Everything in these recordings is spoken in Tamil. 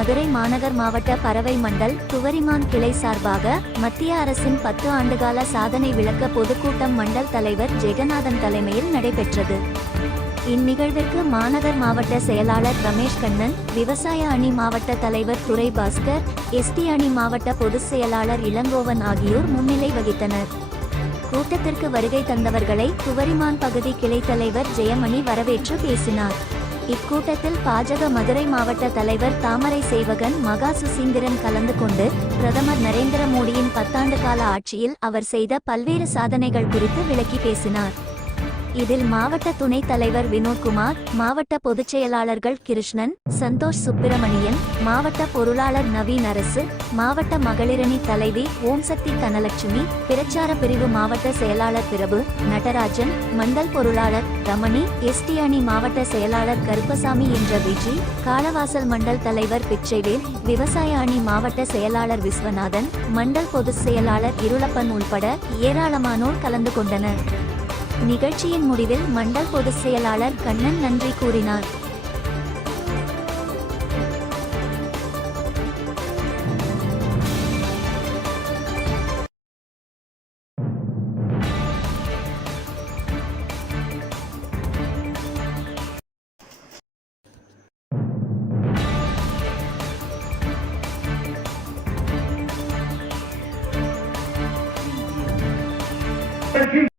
மதுரை மாநகர் மாவட்ட பறவை மண்டல் துவரிமான் கிளை சார்பாக மத்திய அரசின் பத்து ஆண்டுகால சாதனை விளக்க பொதுக்கூட்டம் மண்டல் தலைவர் ஜெகநாதன் தலைமையில் நடைபெற்றது. இந்நிகழ்விற்கு மாநகர் மாவட்ட செயலாளர் ரமேஷ் கண்ணன் விவசாய அணி மாவட்ட தலைவர் துரை பாஸ்கர் எஸ்டி அணி மாவட்ட பொதுச் செயலாளர் இளங்கோவன் ஆகியோர் முன்னிலை வகித்தனர். கூட்டத்திற்கு வருகை தந்தவர்களை துவரிமான் பகுதி கிளை தலைவர் ஜெயமணி வரவேற்று பேசினார். இக்கூட்டத்தில் பாஜக மதுரை மாவட்ட தலைவர் தாமரை சேவகன் மகா சுசீந்திரன் கலந்து கொண்டு பிரதமர் நரேந்திர மோடியின் பத்தாண்டு கால ஆட்சியில் அவர் செய்த பல்வேறு சாதனைகள் குறித்து விளக்கி பேசினார். இதில் மாவட்ட துணைத் தலைவர் வினோத்குமார் மாவட்ட பொதுச் செயலாளர்கள் கிருஷ்ணன் சந்தோஷ் சுப்பிரமணியன் மாவட்ட பொருளாளர் நவீன் அரசு மாவட்ட மகளிரணி தலைவி ஓம் சக்தி தனலட்சுமி பிரச்சார பிரிவு மாவட்ட செயலாளர் பிரபு நடராஜன் மண்டல் பொருளாளர் ரமணி எஸ்டி அணி மாவட்ட செயலாளர் கருப்பசாமி என்ற விஜி காலவாசல் மண்டல் தலைவர் பிச்சைவேல் விவசாய அணி மாவட்ட செயலாளர் விஸ்வநாதன் மண்டல் பொதுச் செயலாளர் இருளப்பன் உள்பட ஏராளமானோர் கலந்து கொண்டனர். நிகழ்ச்சியின் முடிவில் மண்டல் பொதுச் செயலாளர் கண்ணன் நன்றி கூறினார்.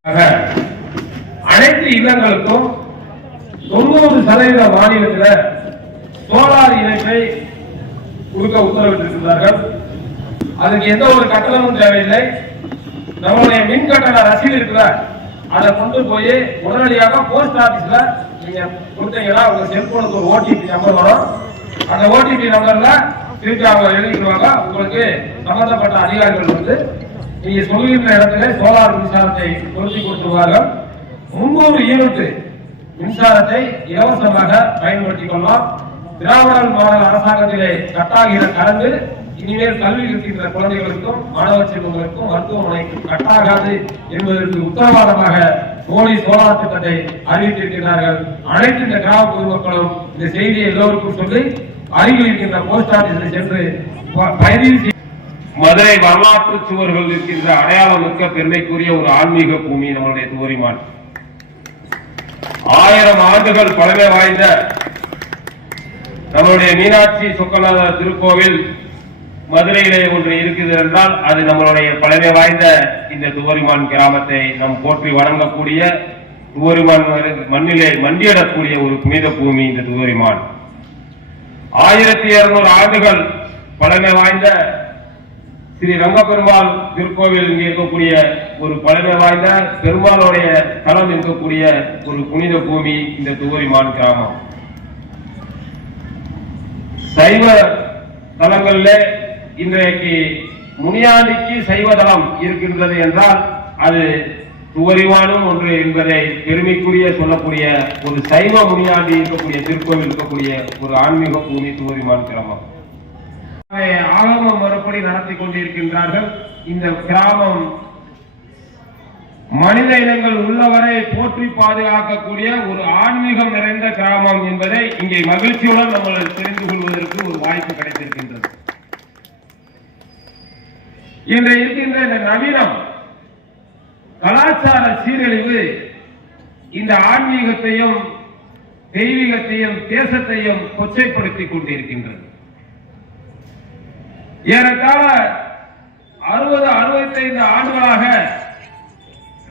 ஆக, இல்லங்களுக்கும் தொண்ணூறு சதவீத மாநிலத்தில் சோலார் இணைப்பை கொடுக்க உத்தரவிட்டிருக்கிறார்கள். அதுக்கு எந்த ஒரு கட்டணமும் தேவையில்லை. நம்மளுடைய மின் கட்டண ரசீது இருக்குல்ல அதை கொண்டு போய் உடனடியாக போஸ்ட் ஆபீஸ்ல நீங்க கொடுத்தீங்கன்னா உங்க செல்போனுக்கு ஒரு ஓடிபி நம்பர் வரும். அந்த ஓடிபி நம்பர்ல திருப்பி அவங்க எழுதிக்கிடுவாங்க. உங்களுக்கு சம்பந்தப்பட்ட அதிகாரிகள் வந்து நீங்க சொல்லுகின்ற இடத்துல சோலார் மின்சாரத்தை பொருத்தி கொடுத்துருவார்கள். முன்னூறு யூனிட் மின்சாரத்தை இலவசமாக பயன்படுத்திக் கொள்ளலாம். திராவிடர் மாடல் அரசாங்கத்திலே கட்டாகிற கலந்து இனிமேல் கல்வி இருக்கின்ற குழந்தைகளுக்கும் மாணவர் செல்வங்களுக்கும் மருத்துவமனைக்கும் கட்டாகாது என்பதற்கு உத்தரவாதமாக மோடி சோலார் திட்டத்தை அறிவித்திருக்கிறார்கள். அனைத்து இந்த கிராம பொதுமக்களும் இந்த செய்தியை எல்லோருக்கும் சொல்லி அருகில் இருக்கின்ற போஸ்ட் ஆபீஸில் சென்று பதிவு மதுரை வரலாற்று சுவர்கள் இருக்கின்ற அடையாளம் மிக்க பெருமைக்குரிய ஒரு ஆன்மீக பூமி நம்மளுடைய தோரிமான் ஆயிரம் ஆண்டுகள் பழமை வாய்ந்த நம்மளுடைய மீனாட்சி சொக்கநாதர் திருக்கோவில் மதுரையிலே ஒன்று இருக்குது என்றால் அது நம்மளுடைய பழமை வாய்ந்த இந்த துவரிமான் கிராமத்தை நாம் போற்றி வணங்கக்கூடிய துவரிமான் மண்ணிலே மண்டியிடக்கூடிய ஒரு புனித பூமி இந்த துவரிமான். ஆயிரத்தி இருநூறு ஆண்டுகள் பழமை வாய்ந்த ஸ்ரீ ரங்கபெருமாள் திருக்கோவில் இங்கே இருக்கக்கூடிய ஒரு பழமை வாய்ந்த பெருமாளுடைய தலம் இருக்கக்கூடிய ஒரு புனித பூமி இந்த துவரிமான் கிராமம். சைவ தலங்களிலே இன்றைக்கு முனியாண்டிக்கு சைவ தலம் இருக்கின்றது என்றால் அது துவரிவானும் ஒன்று என்பதை பெருமைக்குரிய சொல்லக்கூடிய ஒரு சைவ முனியாண்டி இருக்கக்கூடிய திருக்கோவில் இருக்கக்கூடிய ஒரு ஆன்மீக பூமி துவரிமான் கிராமம். ஆகம மறுபடி நடத்தி கொண்டிருக்கின்றார்கள். இந்த கிராமம் மனித இனங்கள் உள்ளவரை போற்றி பாதுகாக்கக்கூடிய ஒரு ஆன்மீகம் நிறைந்த கிராமம் என்பதை இங்கே மகிழ்ச்சியுடன் நம்ம தெரிந்து கொள்வதற்கு ஒரு வாய்ப்பு கிடைத்திருக்கின்றது. இன்று இருக்கின்ற இந்த நவீனம் கலாச்சார சீரழிவு இந்த ஆன்மீகத்தையும் தெய்வீகத்தையும் தேசத்தையும் கொச்சைப்படுத்திக் கொண்டிருக்கின்றது. ஏறத்தாழ அறுபது அறுபத்தைந்து ஆண்டுகளாக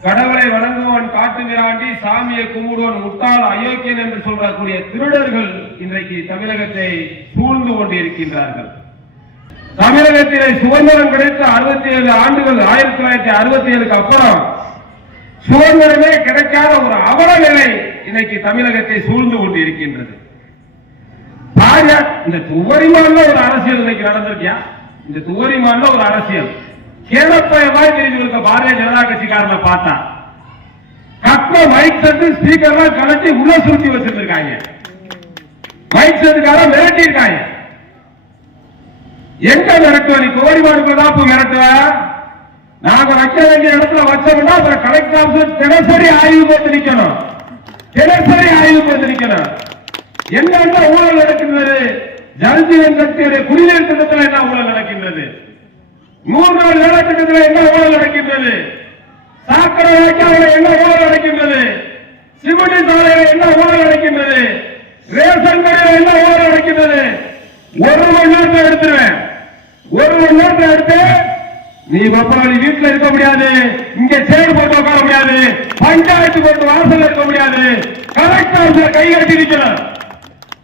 கடவுளை வணங்குவன் காட்டு மிராண்டி சாமியை கும்பிடுவன் முட்டாள் அயோக்கியன் என்று சொல்லக்கூடிய திருடர்கள் இன்றைக்கு தமிழகத்தை சூழ்ந்து கொண்டிருக்கின்றார்கள். தமிழகத்திலே சுதந்திரம் கிடைத்த அறுபத்தி ஏழு ஆண்டுகள் ஆயிரத்தி தொள்ளாயிரத்தி அறுபத்தி ஏழுக்கு அப்புறம் சுதந்திரமே கிடைக்காத ஒரு அவல நிலை இன்னைக்கு தமிழகத்தை சூழ்ந்து கொண்டிருக்கின்றது. பாருங்க இந்த சுவரிமான ஒரு அரசியல் இன்னைக்கு நடந்திருக்கியா? இந்த துவரிமான்ல ஒரு அரசியல். கேளப்பயமா தெரிஞ்சவங்க பாரதிய ஜனதா கட்சிக்காரனை பார்த்தா. கப்ப மைக் செட்டு ஸ்பீக்கர்லாம் கலட்டி உள்ள சுருட்டி வச்சிருக்காங்க மைக் செட்டுக்கார மிரட்டி இருக்காங்க எங்க மிரட்டுவ நீ துவரிமானுக்கு தான் இப்ப மிரட்டுவ நாங்க வைக்க வேண்டிய இடத்துல வச்சோம்னா அப்புறம் கலெக்டர் ஆஃபீஸ் தினசரி ஆய்வு போட்டு நிக்கணும். தினசரி ஆய்வு போட்டு நிக்கணும். என்னென்ன ஊழல் நடக்கிறது ஜல்ஜீவன் சக்தியுடைய குடிநீர் திட்டத்தில் என்ன ஊழல் நடக்கின்றது? மூன்றாவது வேலை திட்டத்தில் என்ன ஊழல் நடக்கின்றது? சாக்கடை வாய்க்காலில் என்ன ஊழல் நடக்கின்றது? சிமெண்ட் சாலையில் என்ன ஊழல் நடக்கின்றது? ரேஷன் கடையில் என்ன ஊழல் நடக்கின்றது? ஒரு மணி நேரத்தை எடுத்துருவேன். ஒரு மணி நேரத்தை எடுத்து நீ பப்பாளி வீட்டுல இருக்க முடியாது இங்க சேர் போட்டு உட்கார முடியாது பஞ்சாயத்து போட்டு வாசல் இருக்க முடியாது கலெக்டர் ஆபீஸ்ல கை கட்டி நிக்கணும்.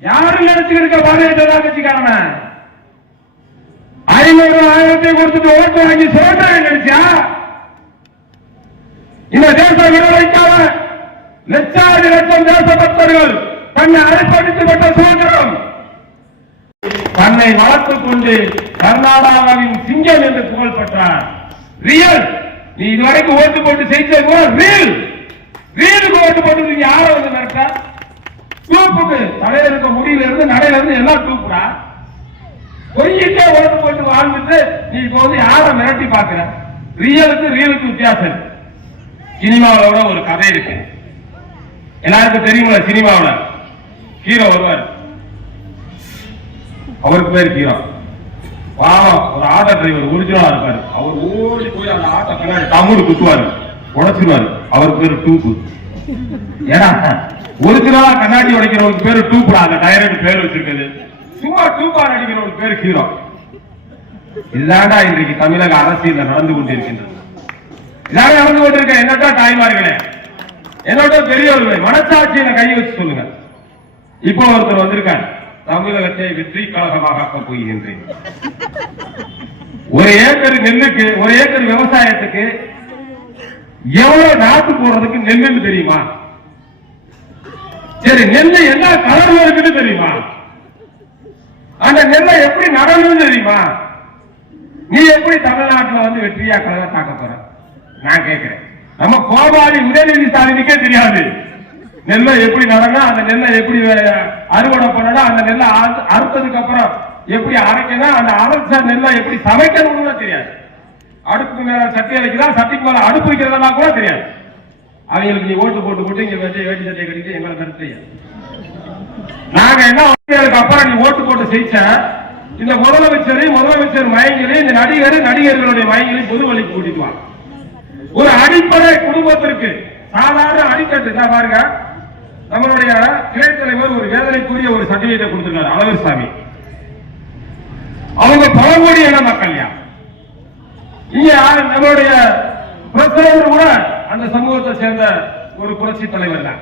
யாரும் நினைச்சுக்கிட்டு பாரதிய ஜனதா கட்சிக்காரன? ஐநூறு ஆயிரத்தை கொடுத்துட்டு ஓட்டு வாங்கி சொல்றேன் நினைச்சா இந்த தேச விடுதலைக்காக லட்சாதி லட்சம் தேச பக்தர்கள் தன்னை அர்ப்பணித்துவிட்ட சுதந்திரம். தன்னை வளர்த்துக் கொண்டு கர்நாடகாவின் சிங்கம் என்று புகழ் பெற்றார். ரியல் நீ இதுவரைக்கும் ஓட்டு போட்டு செய்த ரீல் ரீலுக்கு ஓட்டு போட்டு நீங்க யாரை வந்து தலையில இருந்து நடையில இருந்து எல்லாம் தூக்குறா பொய்யிட்டே ஓட்டு போட்டு வாழ்ந்துட்டு நீ இப்போ வந்து யாரை மிரட்டி பாக்குற ரியலுக்கு ரியலுக்கு வித்தியாசம். சினிமாவோட ஒரு கதை இருக்கு. எல்லாருக்கும் தெரியுமா சினிமாவில? ஹீரோ வருவார். அவருக்கு பேர் ஹீரோ. பாவம் ஒரு ஆட்டோ டிரைவர் ஒரிஜினலா இருப்பாரு. அவர் ஓடி போய் அந்த ஆட்டோ கண்ணாடி தமிழ் குத்துவாரு உடச்சிருவாரு. அவருக்கு பேர் டூப்பு ஏன்னா ஒரிஜினலா கண்ணாடி உடைக்கிறவருக்கு பேரு டூப்புடா அந்த டைரக்ட் பேர் வச்சிருக்குது சும்மா டூப்பா நடிக்கிறவருக்கு பேரு ஹீரோ. இதுதான்டா இன்றைக்கு தமிழக அரசியல் நடந்து கொண்டிருக்கின்றது. இதாக நடந்து கொண்டிருக்க என்னட்டா தாய்மார்களே? என்னோட பெரியவர்களே மனசாட்சியில கை வச்சு சொல்லுங்க. இப்போ ஒருத்தர் வந்திருக்கார். தமிழகத்தை வெற்றி கழகமாக ஆக்கப் போகின்றேன். ஒரு ஏக்கர் நெல்லுக்கு ஒரு ஏக்கர் விவசாயத்துக்கு எவ்வளவு நாட்டு போடுறதுக்கு நெல்லுன்னு தெரியுமா? சரி நெல்லை என்ன கலர்ல இருக்குன்னு தெரியுமா? அந்த நெல்லை எப்படி நடணும்னு தெரியுமா? நீ எப்படி தமிழ்நாட்டுல வந்து வெற்றியா கலரை தாக்க போற? நான் கேட்கிறேன். நம்ம கோபாலி உதயநிதி ஸ்டாலினுக்கே தெரியாது. நெல்லை எப்படி நடணும் அந்த நெல்லை எப்படி அறுவடை பண்ணணும் அந்த நெல்லை அறுத்ததுக்கு அப்புறம் எப்படி அரைக்கணும் அந்த அரைச்ச நெல்லை எப்படி சமைக்கணும்னு தெரியாது. அடுப்புக்கு மேல சட்டி வைக்கலாம் சட்டிக்கு மேல அடுப்பு வைக்கிறதெல்லாம் கூட தெரியாது. அவங்களுக்கு நீ ஓட்டு போட்டு போட்டு இங்க வேட்டி வேட்டி சட்டையை கட்டிட்டு எங்களை கருத்து நாங்க என்ன அப்புறம் நீ ஓட்டு போட்டு ஜெயிச்ச இந்த முதலமைச்சர் முதலமைச்சர் மயங்கிலே இந்த நடிகர் நடிகர்களுடைய மயங்கி பொது வழிக்கு கூட்டிட்டு ஒரு அடிப்படை குடும்பத்திற்கு சாதாரண அடிக்கட்டு தான் பாருங்க. நம்மளுடைய கிளை தலைவர் ஒரு வேதனைக்குரிய ஒரு சர்டிபிகேட்டை கொடுத்திருக்காரு அழகர் சாமி. அவங்க பழங்குடி என மக்கள்யா இங்க நம்மளுடைய பிரசிடன்ட் கூட அந்த சமூகத்தை சேர்ந்த ஒரு புரட்சி தலைவர் தான்.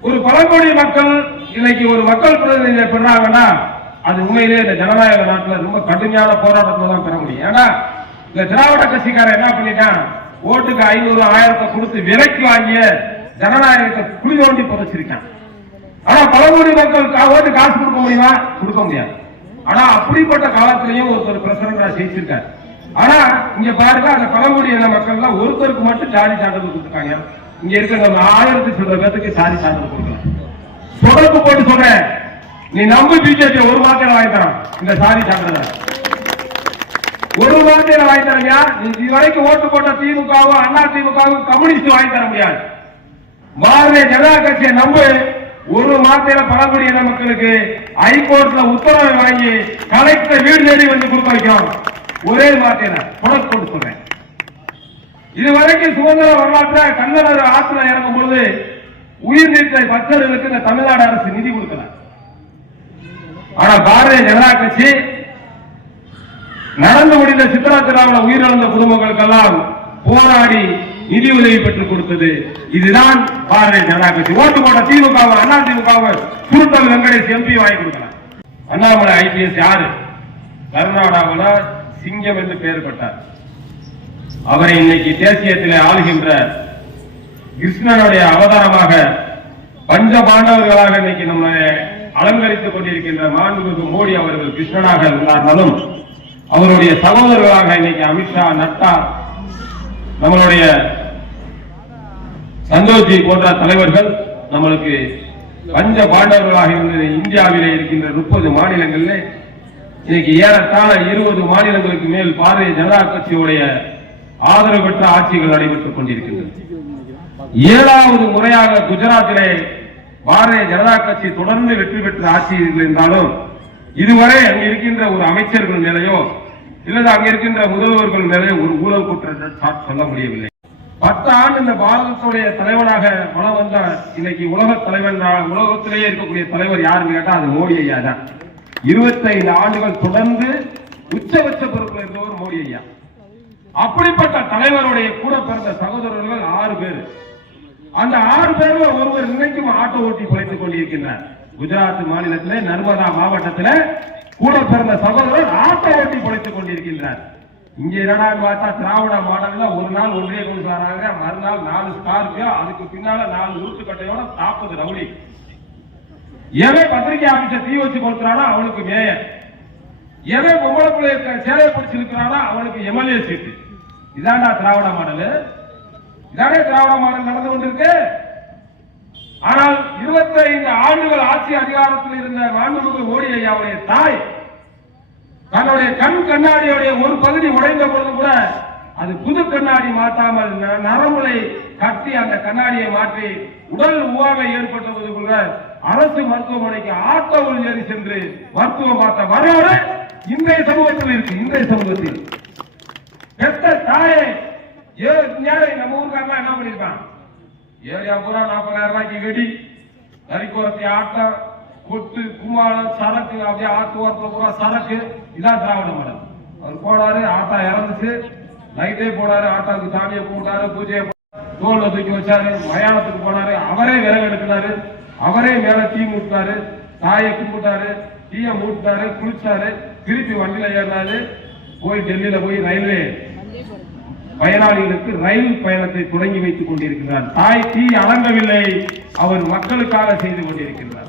ஒரு பழங்குடி மக்கள் இன்னைக்கு ஒரு மக்கள் பிரதிநிதியை பெறாங்கன்னா அது உண்மையிலே இந்த ஜனநாயக நாட்டில் ரொம்ப கடுமையான போராட்டத்தை தான் பெற முடியும். ஏன்னா இந்த திராவிட கட்சிக்காரன் என்ன பண்ணிட்டான்? ஓட்டுக்கு ஐநூறு ஆயிரத்தை கொடுத்து விலைக்கு வாங்கிய ஜனநாயகத்தை குழி தோண்டி புதைச்சிருக்கான். ஆனா பழங்குடி மக்கள் கா- ஓட்டு காசு கொடுக்க முடியுமா? கொடுக்க முடியாது. ஆனா அப்படிப்பட்ட காலத்திலையும் ஒருத்தர் பிரசிடண்டா ஜெயிச்சிருக்காரு. ஆனா இங்க பாருங்க அந்த பழங்குடி இன மக்கள் எல்லாம் ஒருத்தருக்கு மட்டும் சாதி சான்றிதழ் கொடுத்துருக்காங்க. இங்க இருக்கிற நம்ம ஆயிரத்தி சொல்ற பேத்துக்கு சாதி சான்றிதழ் கொடுக்கலாம் தொடர்பு போட்டு சொல்றேன் நீ நம்பு பிஜேபி ஒரு வார்த்தையில வாங்கி தரான். இந்த சாதி சான்றிதழ். ஒரு வார்த்தையில வாங்கி தரங்க நீ இது வரைக்கும் ஓட்டு போட்ட திமுகவும் அண்ணா திமுகவும் கம்யூனிஸ்ட் வாங்கி தர முடியாது. பாரதிய ஜனதா கட்சியை நம்பு. ஒரு மாத்திர பழங்குடியின மக்களுக்கு ஹைகோர்ட்ல உத்தரவை வாங்கி கலெக்டர் வீடு தேடி வந்து கொடுக்க வைக்கிறோம் ஒரே மாத்திர தொடர்பு சொல்றேன். இதுவரைக்கும் சுதந்திர வரலாற்ற கண்ணனர் ஆற்றுல இறங்கும் பொழுது உயிர் நீத்த பக்தர்களுக்கு இந்த தமிழ்நாடு அரசு நிதி கொடுக்கல. ஆனா பாரதிய ஜனதா கட்சி நடந்து முடிந்த சித்ரா திராவிட உயிரிழந்த குடும்பங்களுக்கெல்லாம் போராடி நிதி உதவி பெற்றுக் கொடுத்தது இதுதான் பாரதிய ஜனதா கட்சி. ஓட்டு போட்ட திமுக அண்ணா திமுக சுருத்தல் வெங்கடேஷ் எம்பி வாங்கி கொடுக்கலாம் அண்ணாமலை ஐபிஎஸ் யாரு? கர்நாடகாவில் சிங்கம் என்று பெயர் பெற்றார் அவரை இன்னைக்கு தேசியத்திலே ஆளுகின்ற கிருஷ்ணனுடைய அவதாரமாக பஞ்ச பாண்டவர்களாக இன்னைக்கு நம்ம அலங்கரித்துக் கொண்டிருக்கின்ற மாண்புமிகு மோடி அவர்கள் கிருஷ்ணனாக இருந்தாலும் அவருடைய சகோதரர்களாக இன்னைக்கு அமித்ஷா நட்டா நம்மளுடைய சந்தோஷி போன்ற தலைவர்கள் நம்மளுக்கு பஞ்ச பாண்டவர்களாக இருந்த இந்தியாவிலே இருக்கின்ற முப்பது மாநிலங்களிலே இன்னைக்கு ஏறத்தாழ இருபது மாநிலங்களுக்கு மேல் பாரதிய ஜனதா கட்சியுடைய ஆதரவு பெற்ற ஆட்சிகள் நடைபெற்றுக் கொண்டிருக்கின்றன. ஏழாவது முறையாக குஜராத்திலே பாரதிய ஜனதா கட்சி தொடர்ந்து வெற்றி பெற்ற ஆட்சி இருந்தாலும் இதுவரை அங்க இருக்கின்ற ஒரு அமைச்சர்கள் மேலேயோ இல்லது அங்கு இருக்கின்ற முதல்வர்கள் மேலேயோ ஒரு ஊழல் குற்றச்சாட்டு சொல்ல முடியவில்லை. பத்து ஆண்டு இந்த பாரதத்துடைய தலைவனாக வளம் வந்த இன்னைக்கு உலக தலைவன் உலகத்திலேயே இருக்கக்கூடிய தலைவர் யாருன்னு கேட்டா அது மோடி ஐயா தான். இருபத்தைந்து ஆண்டுகள் தொடர்ந்து உச்சபட்ச பொறுப்பில் இருந்தவர் மோடி ஐயா. அப்படிப்பட்ட தலைவருடைய கூட பிறந்த சகோதரர்கள் ஆறு பேர். அந்த ஆறு பேர்ல ஒருவர் இன்னைக்கும் ஆட்டோ ஓட்டி பிழைத்துக் கொண்டிருக்கின்றார். குஜராத் மாநிலத்தில் நர்மதா மாவட்டத்தில் கூட பிறந்த சகோதரர் ஆட்டோ ஓட்டி பிழைத்துக் கொண்டிருக்கின்றார். இங்க என்னடா பார்த்தா திராவிட மாடல்ல ஒரு நாள் ஒன்றிய கொண்டு சாராங்க மறுநாள் நாலு ஸ்கார்பியோ அதுக்கு பின்னால நாலு உருட்டுக்கட்டையோட தாப்பது ரவுடி. எவன் பத்திரிகை ஆபீஸ தீ வச்சு கொடுத்துறானோ அவனுக்கு மேயர். எவன் பொம்பளைக்குள்ள இருக்க சேலையை பிடிச்சிருக்கிறானோ அவனுக்கு எம்எல்ஏ சீட்டு இதாண்டா திராவிட மாடல். இதானே திராவிட மாடல் நடந்து கொண்டிருக்கு. ஆனால் 25 ஆண்டுகள் ஆட்சி அதிகாரத்தில் இருந்த மாண்புமிகு மோடி ஐயாவுடைய தாய் தன்னுடைய கண் கண்ணாடியுடைய ஒரு பகுதி உடைந்த பொழுது கூட அது புது கண்ணாடி மாற்றாமல் நரம்புகளை கட்டி அந்த கண்ணாடியை மாற்றி உடல் உவாவை ஏற்பட்டது கூட அரசு மருத்துவமனைக்கு ஆட்டோவில் ஏறி சென்று மருத்துவம் பார்த்த வரலாறு இன்றைய சமூகத்தில் இருக்கு இன்றைய சமூகத்தில். பெத்த தாயே ஏ நம்ம ஊருக்காரலாம் என்ன பண்ணிருக்கான்? ஏரியா பூரா நாற்பதாயிரம் ரூபாய்க்கு வெடி கறிக்குறத்தி ஆட்டம் கொட்டு கும்மாளம் சரக்கு அப்படியே ஆத்து ஓரத்தில் பூரா சரக்கு. இதான் திராவிட மடம். அவர் போனாரு ஆட்டா இறந்துச்சு. லைட்டே போனாரு ஆட்டாவுக்கு சாமியை போட்டாரு பூஜையை தோல் தோல்ல தூக்கி வச்சாரு மயானத்துக்கு போனாரு அவரே விறகு எடுக்கிறாரு. அவரே மேல தீ மூட்டாரு தாயை கும்பிட்டாரு தீய மூட்டாரு குளிச்சாரு திருப்பி வண்டியில ஏறினாரு போய் டெல்லியில போய் ரயில்வே பயனாளிகளுக்கு ரயில் பயணத்தை தொடங்கி வைத்துக் கொண்டிருக்கிறார். தாய் தீ அடங்கவில்லை அவர் மக்களுக்காக செய்து கொண்டிருக்கிறார்.